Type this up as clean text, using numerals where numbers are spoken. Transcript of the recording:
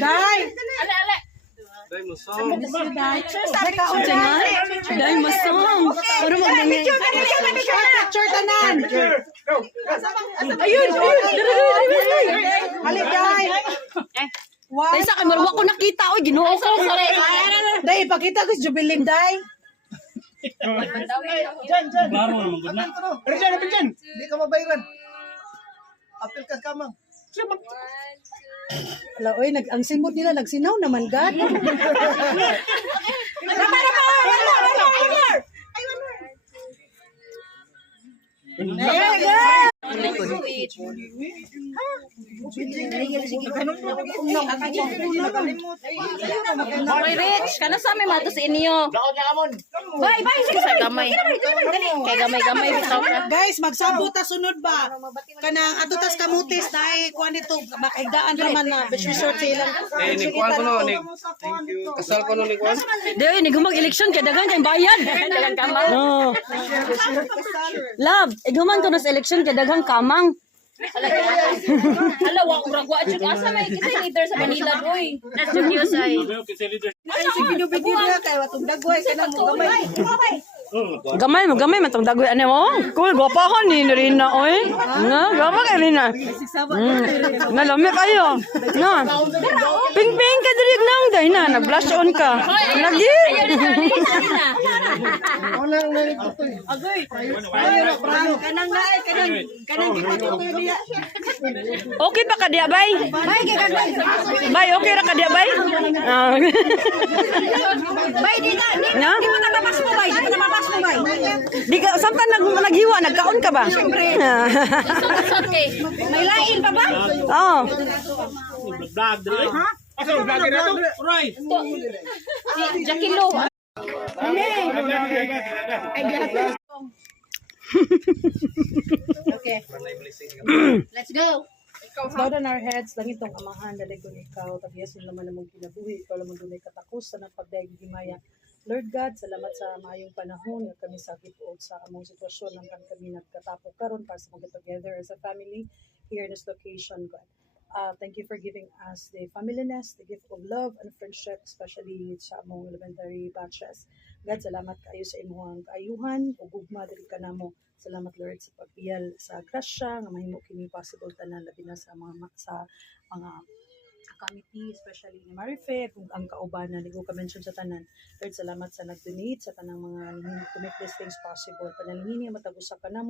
Dai. Ale. Day masong. Dai masong. Pero mag-nangin. Picture tanan. Ayun. Halik, Dai. Dai, sa kamera ko nakita. Oy, ginoo ko. Dai, ipakita ko si Jubilin, Dai. Klaro naman gud na. Diyan. Hindi ka mabayaran. Apil ka kamang. Ala, oy, ang simot nila nagsinaw naman, God. Oy, Rich, kana sa may matos inyo. Bay, sige sa gamay. Kay gamay bitaw ka. Guys, magsabot ta sunod ba? Kanang ato tas kamutis dai kuan dito makaigdaan raman na beach resort sa ilang. Ni kuan ko no ni. Kasal ko no ni kuan. Dili ni gumag election kay dagan kay bayad. Dagan kamang. Oh. Love, iguman ko sa election kay daghang kamang. Hala, wa uragwa at asa may kita leader sa Manila boy. Nasa Yusay. Ay si binubidyo na kay watong dagway kanang mo gamay. Gamay man tong dagoy ane mo. Cool, gwapa ko ni Rina oy. Nga, gwapa kay Rina. Nga lami kayo. Nga. Ping ka diri nang day na nag-blush on ka. Lagi. Agoy. Kanang naay kanang gipatutoy niya. Okay pa ka diya bay? Bay, okay ra ka diya bay? Bay di na, di mo natapas mo bay, di mo namapas mo bay. Di ka samtan naghiwa, nagkaon ka ba? Okay. May lain pa ba? Oh. Vlog dili. Ha? Asa vlog na to? Right. Jakilo. Okay. Let's go. Bowed on our heads, langit tong amahan, daligon ikaw, tabias yung laman namong kinabuhi, ikaw lamang dunay katakusan ng pagdaig himaya. Lord God, salamat sa maayong panahon nga kami sa gipuod sa among sitwasyon nang kami nagkatapok karon para sa mag together as a family here in this location, God. Thank you for giving us the familyness, the gift of love and friendship, especially sa among elementary batches. God, salamat kayo sa imong kaayuhan ug gugma diri kanamo. Salamat Lord sa pagpiyal sa grasya nga mahimo kini possible tanan labi na sa mga committee, especially ni Marife kung ang kaubanan ni ko ka-mention sa tanan. Lord, salamat sa nag-donate sa tanang mga to make these things possible. Panalangin nga matag-usa ka namo.